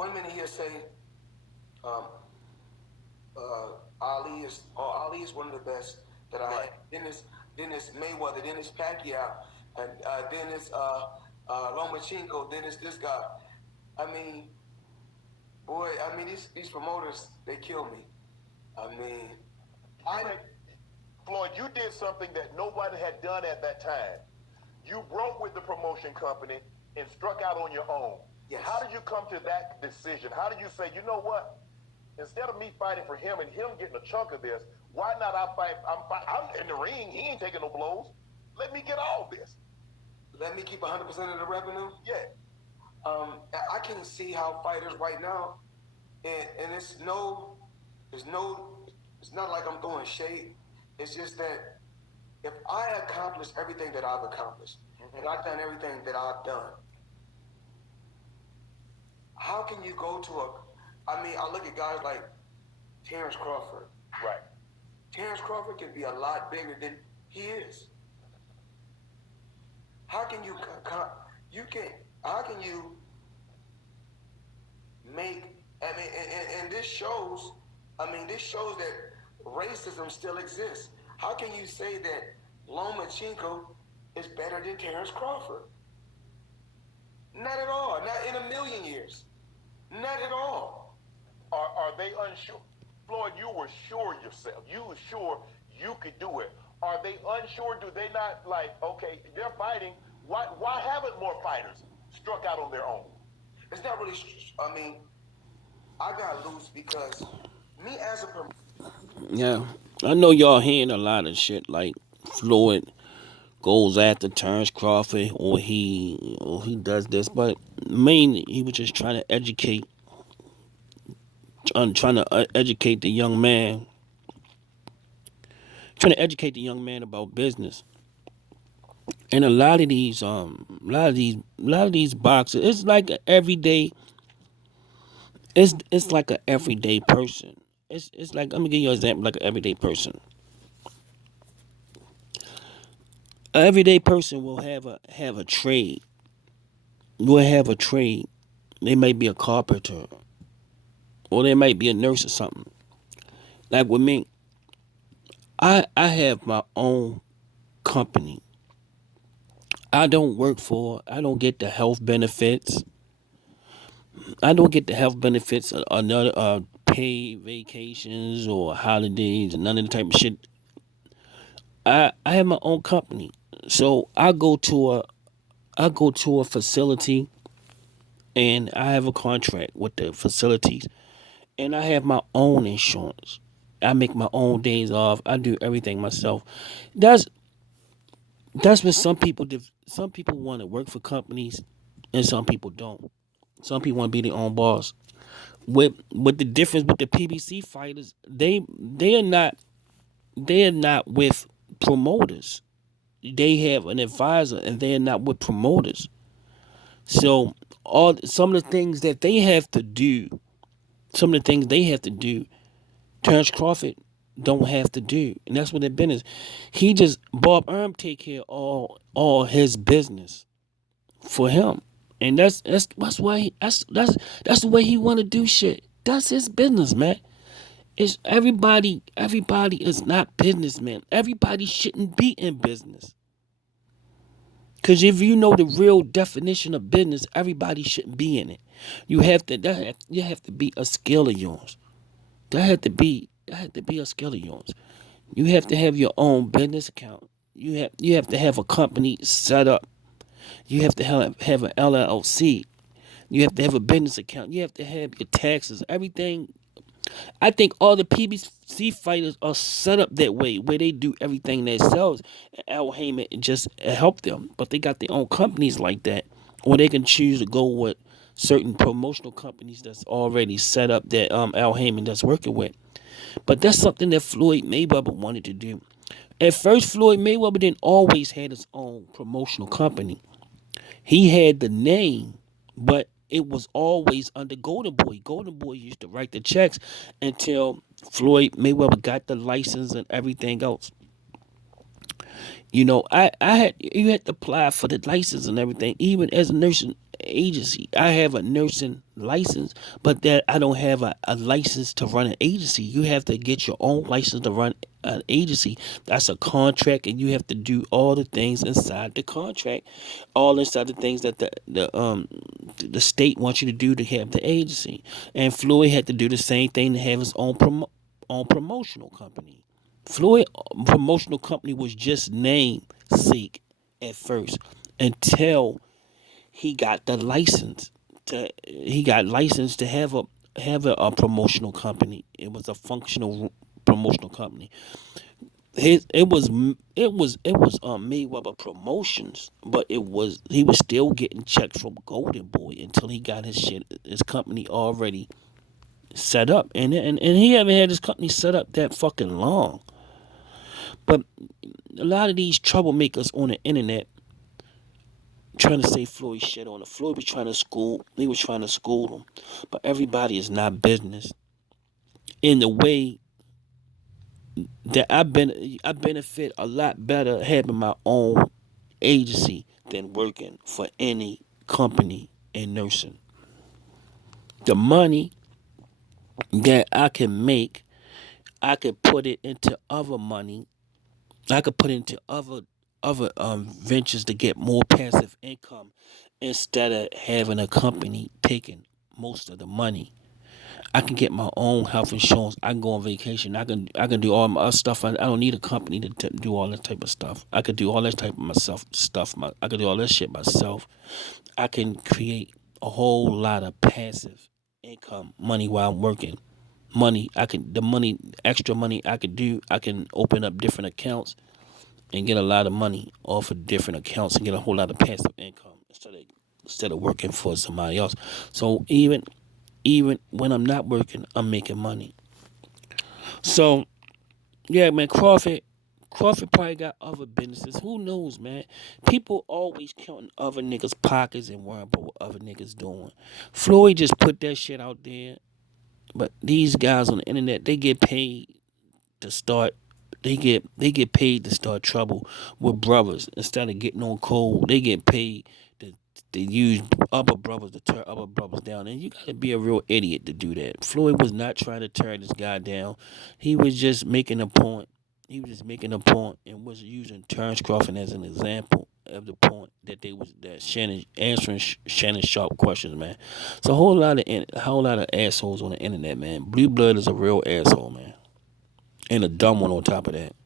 one minute he'll say, um, Ali is one of the best that I had. Then it's Mayweather. Then it's Pacquiao, and then it's Lomachenko. Then it's this guy. I mean, boy. I mean, these promoters, they kill me. I mean, I think, Floyd, you did something that nobody had done at that time. You broke with the promotion company and struck out on your own. Yes. How did you come to that decision? How did you say, you know what? Instead of me fighting for him and him getting a chunk of this, why not I fight? I'm in the ring. He ain't taking no blows. Let me get all this. Let me keep 100% of the revenue. Yeah. I can see how fighters right now, and it's not like I'm throwing shade. It's just that if I accomplish everything that I've accomplished, and I've done everything that I've done, how can you go to I look at guys like Terrence Crawford. Right. Terrence Crawford can be a lot bigger than he is. How can you make, and this shows that racism still exists. How can you say that Lomachenko is better than Terrence Crawford? Not at all. Not in a million years. Not at all. Are they unsure? Floyd, you were sure yourself. You were sure you could do it. Are they unsure? Do they not okay, they're fighting. Why haven't more fighters struck out on their own? It's not really, I got loose because me as a Yeah, I know y'all hearing a lot of shit like Floyd goes after Terrence Crawford or he does this, but mainly he was just trying to educate the young man, about business. And a lot of these boxers, it's like an everyday. It's like an everyday person. It's like, let me give you an example, like an everyday person. An everyday person will have a trade. Will have a trade. They might be a carpenter, or they might be a nurse or something. Like with me, I have my own company. I don't work for. I don't get the health benefits. I don't get the health benefits or another paid vacations or holidays and none of the type of shit. I have my own company, so I go to a facility and I have a contract with the facilities, and I have my own insurance. I make my own days off. I do everything myself. That's that's what some people do. Some people want to work for companies, and some people don't. Some people want to be their own boss. With the difference with the PBC fighters, they are not with promoters. They have an advisor, and they are not with promoters. So all some of the things that they have to do, some of the things they have to do, Terrence Crawford don't have to do, and that's what their business. He just Bob Erm take care of all his business for him, and that's why that's the way he want to do shit. That's his business, man. It's everybody is not businessmen. Everybody shouldn't be in business. Cause if you know the real definition of business, everybody shouldn't be in it. You have to be a skill of yours. That had to be a skill of yours. You have to have your own business account. You have to have a company set up. You have to have an LLC. You have to have a business account. You have to have your taxes. Everything. I think all the PBC fighters are set up that way, where they do everything themselves. And Al Heyman just help them, but they got their own companies like that, or they can choose to go with certain promotional companies that's already set up that Al Heyman that's working with. But that's something that Floyd Mayweather wanted to do. At first, Floyd Mayweather didn't always had his own promotional company. He had the name, but it was always under Golden Boy. Golden Boy used to write the checks until Floyd Mayweather got the license and everything else. I had you had to apply for the license and everything. Even as a nursing agency, I have a nursing license, but that I don't have a license to run an agency. You have to get your own license to run an agency. That's a contract, and you have to do all the things inside the contract, all inside the things that the state wants you to do to have the agency. And Floyd had to do the same thing to have his own promotional company. Floyd promotional company was just name sake at first until he got the license to have a promotional company. It was a functional promotional company. It was Mayweather Promotions, but he was still getting checks from Golden Boy until he got his company already set up, and he haven't had his company set up that fucking long. But a lot of these troublemakers on the internet trying to say Floyd shit on him. Floyd was trying to school. He was trying to school them, but everybody is not business. In the way that I benefit a lot better having my own agency than working for any company in nursing. The money that I can make, I could put it into other money. I could put it into other ventures to get more passive income instead of having a company taking most of the money. I can get my own health insurance. I can go on vacation. I can do all my other stuff. I don't need a company to do all that type of stuff. I could do all that type of myself stuff. I could do all that shit myself. I can create a whole lot of passive income money while I'm working. Extra money I could do. I can open up different accounts and get a lot of money off of different accounts and get a whole lot of passive income instead of working for somebody else. So even when I'm not working, I'm making money. So yeah, man, Crawford probably got other businesses. Who knows, man? People always counting other niggas' pockets and worrying about what other niggas doing. Floyd just put that shit out there, but these guys on the internet, they get paid to start. They get paid to start trouble with brothers instead of getting on cold. They get paid to use other brothers to tear other brothers down, and you gotta be a real idiot to do that. Floyd was not trying to tear this guy down. He was just making a point. He was just making a point and was using Terrence Crawford as an example of the point that Shannon answering Shannon Sharp questions, man. It's a whole lot of assholes on the internet, man. Blue Blood is a real asshole, man, and a dumb one on top of that.